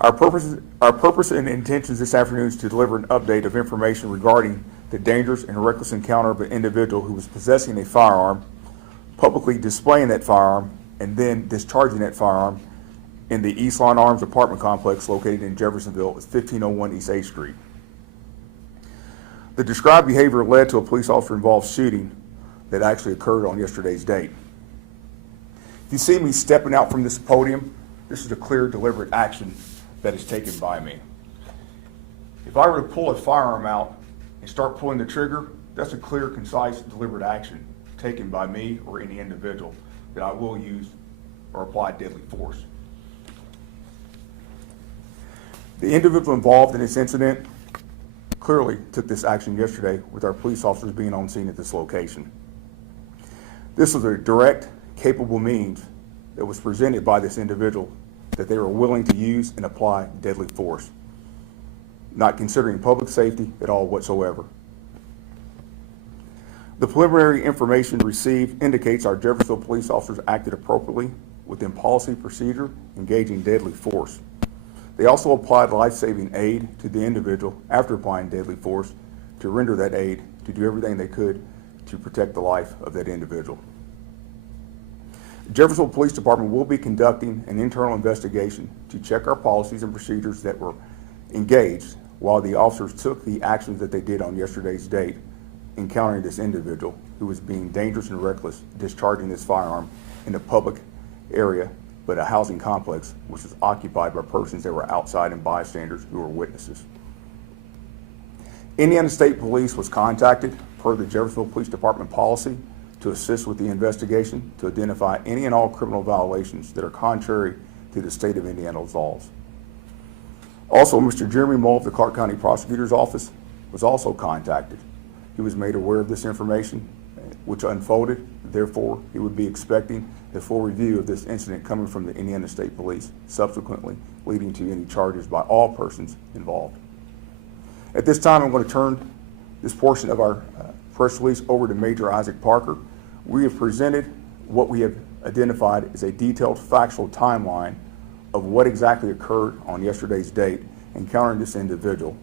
Our purpose and intentions this afternoon is to deliver an update of information regarding the dangerous and reckless encounter of an individual who was possessing a firearm, publicly displaying that firearm, and then discharging that firearm in the East Lawn Arms apartment complex located in Jeffersonville at 1501 East 8th Street. The described behavior led to a police officer involved shooting that actually occurred on yesterday's date. If you see me stepping out from this podium, this is a clear, deliberate action that is taken by me. If I were to pull a firearm out and start pulling the trigger, that's a clear, concise, deliberate action taken by me or any individual that I will use or apply deadly force. The individual involved in this incident clearly took this action yesterday with our police officers being on scene at this location. This was a direct, capable means that was presented by this individual that they were willing to use and apply deadly force, not considering public safety at all whatsoever. The preliminary information received indicates our Jeffersonville police officers acted appropriately within policy procedure, engaging deadly force. They also applied life-saving aid to the individual after applying deadly force to render that aid to do everything they could to protect the life of that individual. The Jeffersonville Police Department will be conducting an internal investigation to check our policies and procedures that were engaged while the officers took the actions that they did on yesterday's date, encountering this individual who was being dangerous and reckless, discharging this firearm in a public area, but a housing complex which was occupied by persons that were outside and bystanders who were witnesses. Indiana State Police was contacted per the Jeffersonville Police Department policy to assist with the investigation to identify any and all criminal violations that are contrary to the state of Indiana's laws. Also, Mr. Jeremy Mull of the Clark County Prosecutor's Office was also contacted. He was made aware of this information, which unfolded. Therefore, he would be expecting the full review of this incident coming from the Indiana State Police, subsequently leading to any charges by all persons involved. At this time, I'm going to turn this portion of our press release over to Major Isaac Parker. We have presented what we have identified as a detailed factual timeline of what exactly occurred on yesterday's date, encountering this individual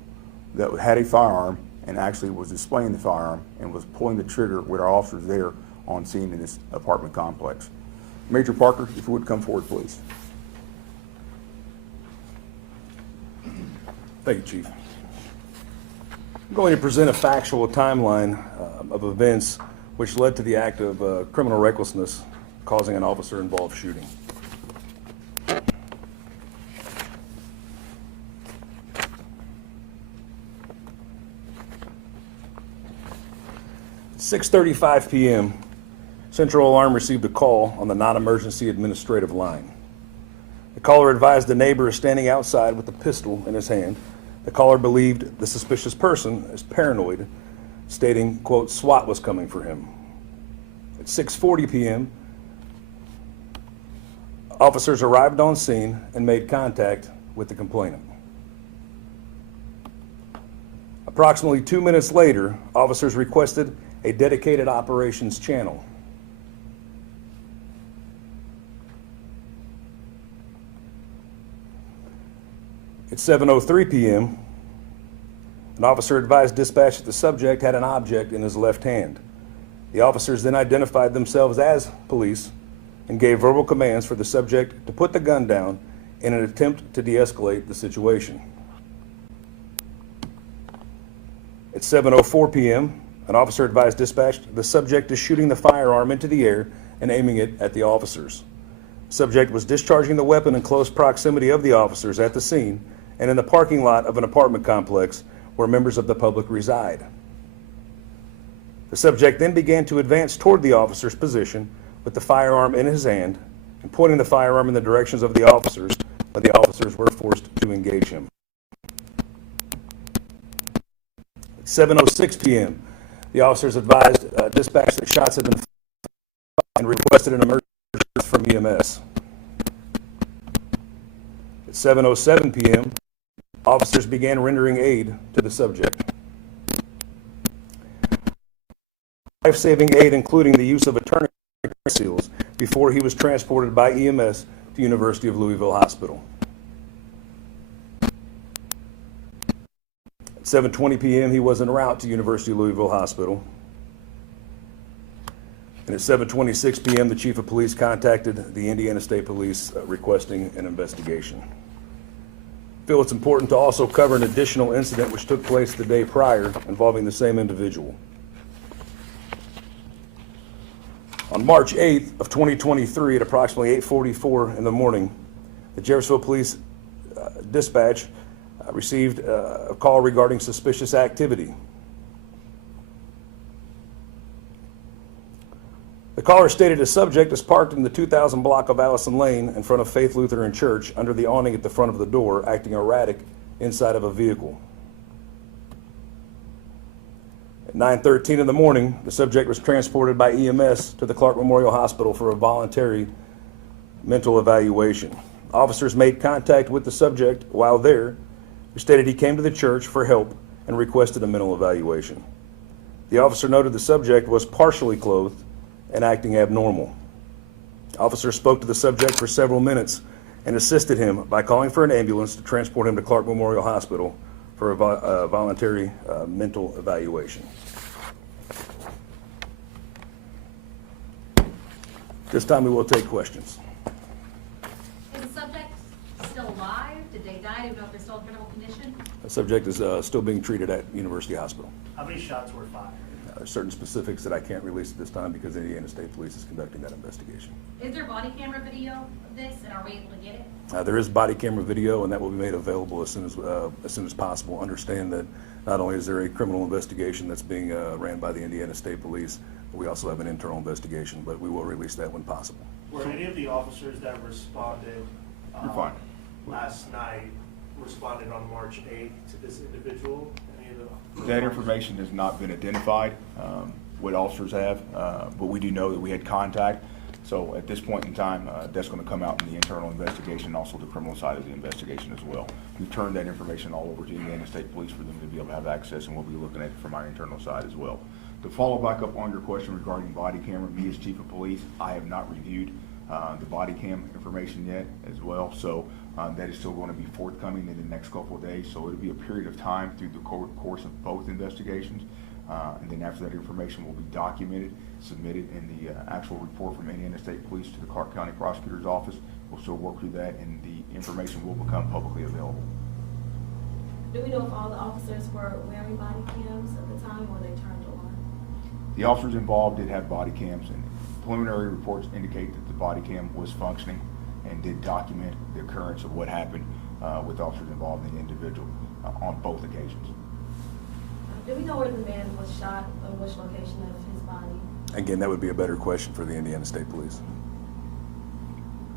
that had a firearm and actually was displaying the firearm and was pulling the trigger with our officers there on scene in this apartment complex. Major Parker, if you would come forward, please. Thank you, Chief. I'm going to present a factual timeline of events which led to the act of criminal recklessness causing an officer-involved shooting. At 6:35 p.m., Central Alarm received a call on the non-emergency administrative line. The caller advised the neighbor is standing outside with a pistol in his hand. The caller believed the suspicious person is paranoid, stating, quote, SWAT was coming for him. At 6:40 p.m., officers arrived on scene and made contact with the complainant. Approximately 2 minutes later, officers requested a dedicated operations channel. At 7:03 p.m., an officer advised dispatch that the subject had an object in his left hand. The officers then identified themselves as police and gave verbal commands for the subject to put the gun down in an attempt to de-escalate the situation. At 7:04 p.m., an officer advised dispatch the subject is shooting the firearm into the air and aiming it at the officers. The subject was discharging the weapon in close proximity of the officers at the scene and in the parking lot of an apartment complex where members of the public reside. The subject then began to advance toward the officer's position with the firearm in his hand and pointing the firearm in the directions of the officers, but the officers were forced to engage him. At 7:06 p.m., the officers advised dispatch that shots had been fired and requested an emergency from EMS. At 7:07 p.m., officers began rendering aid to the subject. Life-saving aid including the use of a tourniquet seals before he was transported by EMS to University of Louisville Hospital. 7:20 p.m., he was en route to University of Louisville Hospital. And at 7:26 p.m., the chief of police contacted the Indiana State Police requesting an investigation. I feel it's important to also cover an additional incident which took place the day prior involving the same individual. On March 8th of 2023 at approximately 8:44 in the morning, the Jeffersonville Police Dispatch received a call regarding suspicious activity. The caller stated a subject is parked in the 2000 block of Allison Lane in front of Faith Lutheran Church under the awning at the front of the door, acting erratic inside of a vehicle. At 9:13 in the morning, the subject was transported by EMS to the Clark Memorial Hospital for a voluntary mental evaluation. Officers made contact with the subject while there, who stated he came to the church for help and requested a mental evaluation. The officer noted the subject was partially clothed and acting abnormal. Officers spoke to the subject for several minutes and assisted him by calling for an ambulance to transport him to Clark Memorial Hospital for a voluntary mental evaluation. This time we will take questions. Is the subject still alive? Did they die? Do you know if they're still in critical condition? The subject is still being treated at University Hospital. How many shots were fired? There's certain specifics that I can't release at this time because Indiana State Police is conducting that investigation. Is there body camera video of this, and are we able to get it? There is body camera video, and that will be made available as soon as possible. Understand that not only is there a criminal investigation that's being ran by the Indiana State Police, but we also have an internal investigation, but we will release that when possible. Were any of the officers that responded You're fine. last night responded on March 8th to this individual? Any of the That information has not been identified, what officers have, but we do know that we had contact. So at this point in time, that's going to come out in the internal investigation, also the criminal side of the investigation as well. We've turned that information all over to Indiana State Police for them to be able to have access, and we'll be looking at it from our internal side as well. To follow back up on your question regarding body camera, me as chief of police, I have not reviewed the body cam information yet as well. So that is still going to be forthcoming in the next couple of days. So it'll be a period of time through the course of both investigations. And then after that information will be documented, submitted in the actual report from Indiana State Police to the Clark County Prosecutor's Office. We'll still work through that, and the information will become publicly available. Do we know if all the officers were wearing body cams at the time, or they turned on? The officers involved did have body cams, and preliminary reports indicate that the body cam was functioning and did document the occurrence of what happened with officers involved in the individual on both occasions. Do we know where the man was shot, or which location of his body? Again, that would be a better question for the Indiana State Police.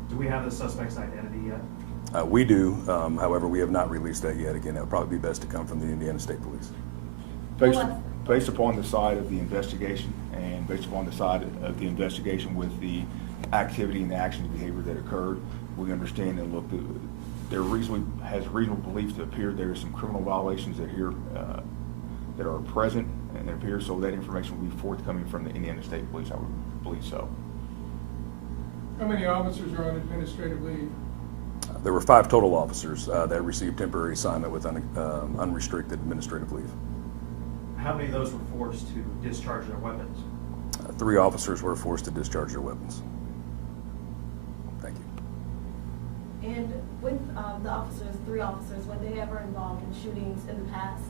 Do we have the suspect's identity yet? We do, however, we have not released that yet. Again, that would probably be best to come from the Indiana State Police. Based upon the side of the investigation and based upon the side of the investigation with the activity and the action and behavior that occurred, we understand and look, there has reasonable belief to appear there are some criminal violations that that are present and it appears, so that information will be forthcoming from the Indiana State Police, I would believe so. How many officers are on administrative leave? There were 5 total officers that received temporary assignment with unrestricted administrative leave. How many of those were forced to discharge their weapons? 3 officers were forced to discharge their weapons. Thank you. And with the officers, 3 officers, were they ever involved in shootings in the past?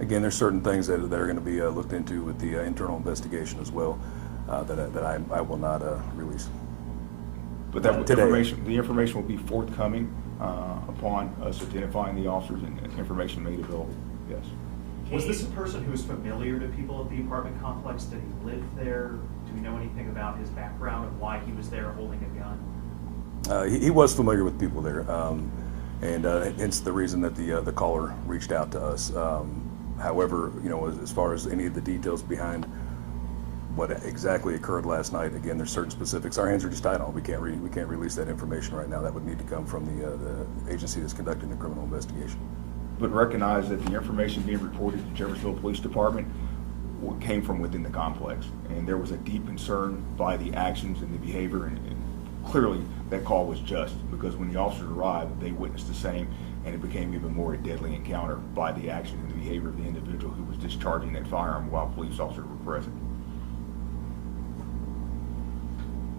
Again, there's certain things that are going to be looked into with the internal investigation as well that I will not release. But that Today. the information will be forthcoming upon us identifying the officers and information made available, yes. Was this a person who was familiar to people at the apartment complex? Did he live there? Do we know anything about his background and why he was there holding a gun? He was familiar with people there, and hence the reason that the caller reached out to us. However, you know, as far as any of the details behind what exactly occurred last night, again, there's certain specifics. Our hands are just tied on. We can't release that information right now. That would need to come from the agency that's conducting the criminal investigation. But recognize that the information being reported to Jeffersonville Police Department came from within the complex, and there was a deep concern by the actions and the behavior, and clearly that call was just because when the officers arrived, they witnessed the same, and it became even more a deadly encounter by the action and the behavior of the individual who was discharging that firearm while police officers were present.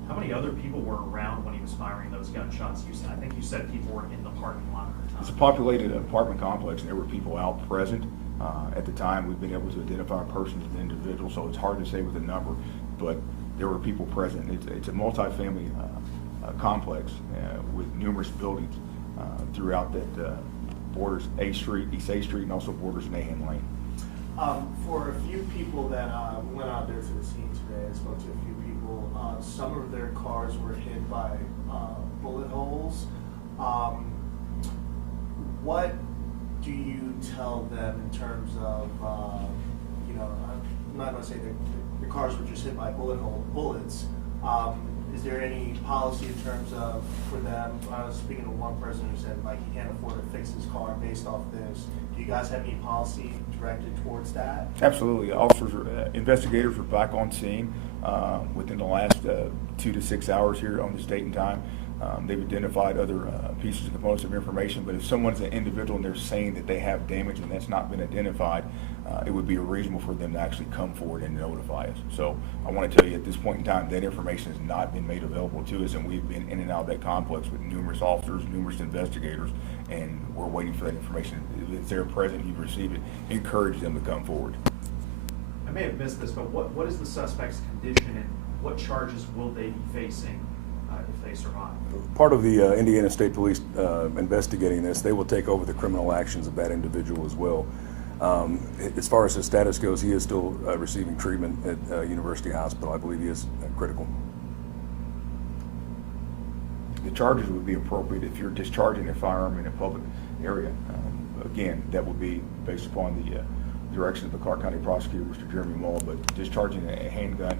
How many other people were around when he was firing those gunshots? I think you said people were in the parking lot at the time. It's a populated apartment complex, and there were people out present. At the time, we've been able to identify persons and individuals, so it's hard to say with a number, but there were people present. It's a multifamily complex with numerous buildings throughout that borders East A Street, and also borders Nahan Lane. For a few people that went out there to the scene today, I spoke to a few people, some of their cars were hit by bullet holes. What do you tell them in terms of, I'm not going to say that the cars were just hit by bullets. Is there any policy in terms of, for them, I was speaking to one person who said, like, he can't afford to fix his car based off this. Do you guys have any policy directed towards that? Absolutely. Officers, investigators are back on scene within the last 2 to 6 hours here on this date and time. They've identified other pieces and components of information, but if someone's an individual and they're saying that they have damage and that's not been identified, it would be reasonable for them to actually come forward and notify us. So I want to tell you at this point in time, that information has not been made available to us, and we've been in and out of that complex with numerous officers, numerous investigators, and we're waiting for that information. If they're present, you've received it, encourage them to come forward. I may have missed this, but what is the suspect's condition and what charges will they be facing if they survive? Part of the Indiana State Police investigating this, they will take over the criminal actions of that individual as well. As far as his status goes, he is still receiving treatment at University Hospital. I believe he is critical. The charges would be appropriate if you're discharging a firearm in a public area. Again, that would be based upon the direction of the Clark County prosecutor, Mr. Jeremy Mull, but discharging a handgun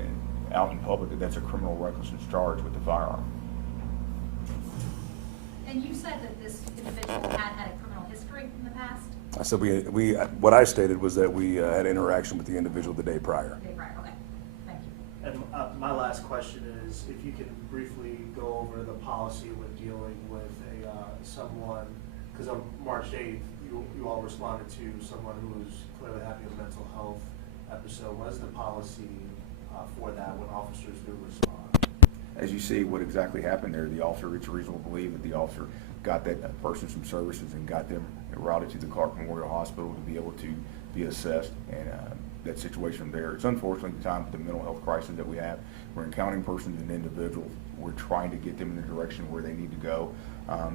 out in public, that's a criminal recklessness charge with the firearm. And you said that this individual had a criminal history in the past? I said what I stated was that we had interaction with the individual the day prior. Okay, right, okay. Thank you. And my last question is, if you can briefly go over the policy when dealing with someone, because on March 8th, you all responded to someone who was clearly having a mental health episode. What is the policy for that when officers do respond? As you see what exactly happened there, the officer, it's reasonable to believe that the officer got that person some services and got them routed to the Clark Memorial Hospital to be able to be assessed, and that situation there. It's unfortunately the time with the mental health crisis that we have. We're encountering persons and individuals. We're trying to get them in the direction where they need to go.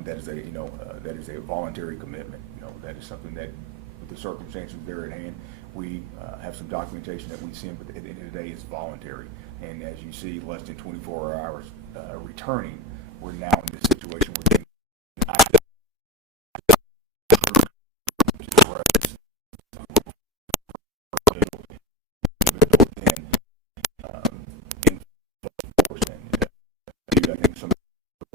That is a voluntary commitment. That is something that, with the circumstances there at hand, we have some documentation that we send, but at the end of the day, it's voluntary. And as you see, less than 24 hours returning, we're now in this situation where I think some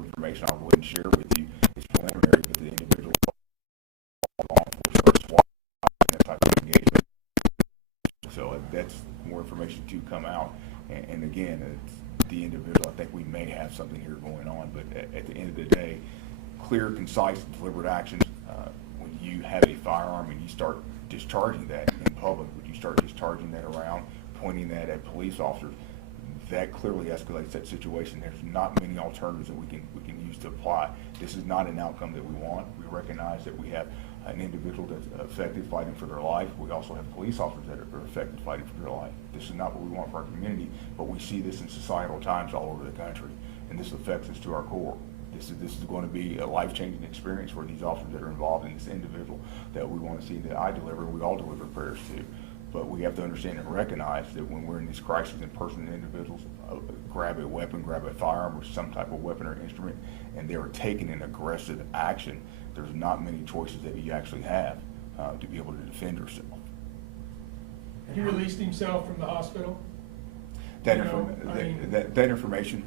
information I wouldn't share with you is preliminary, but the individual that type of engagement. So that's more information to come out. And again, it's the individual. I think we may have something here going on, but at the end of the day, clear, concise, deliberate actions. When you have a firearm and you start discharging that in public, when you start discharging that around, pointing that at police officers, that clearly escalates that situation. There's not many alternatives that we can use to apply. This is not an outcome that we want. We recognize that we have an individual that's affected fighting for their life. We also have police officers that are affected fighting for their life. This is not what we want for our community, but we see this in societal times all over the country, and this affects us to our core. This is going to be a life-changing experience for these officers that are involved in this individual that we want to see, that I deliver, we all deliver prayers to. But we have to understand and recognize that when we're in these crises and person and individuals grab a weapon, grab a firearm or some type of weapon or instrument, and they are taking an aggressive action, there's not many choices that you actually have to be able to defend yourself. He released himself from the hospital? That information,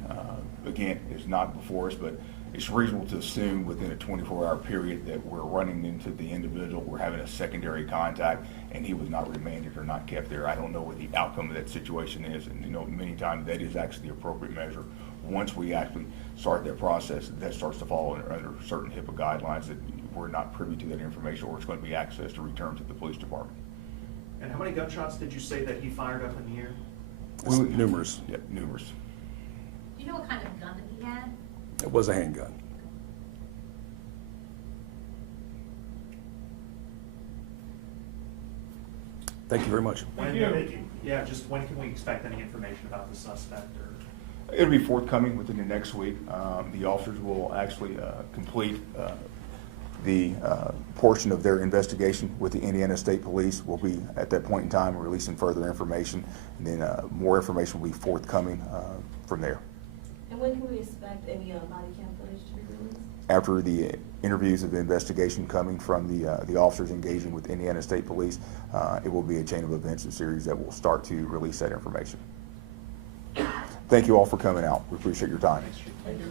again, is not before us, but it's reasonable to assume within a 24-hour period that we're running into the individual, we're having a secondary contact, and he was not remanded or not kept there. I don't know what the outcome of that situation is, and many times that is actually the appropriate measure. Once we actually start that process, that starts to fall under certain HIPAA guidelines that we're not privy to that information, or it's going to be accessed or returned to the police department. And how many gunshots did you say that he fired up in the air? Numerous. Yeah, numerous. Do you know what kind of gun that he had? It was a handgun. Thank you very much. When, you. yeah, just when can we expect any information about the suspect or? It'll be forthcoming within the next week. The officers will actually complete the portion of their investigation with the Indiana State Police. We'll be, at that point in time, releasing further information, and then more information will be forthcoming from there. And when can we expect any body cam footage to be released? After the interviews of the investigation coming from the officers engaging with Indiana State Police, it will be a chain of events and series that will start to release that information. Thank you all for coming out. We appreciate your time. Thank you.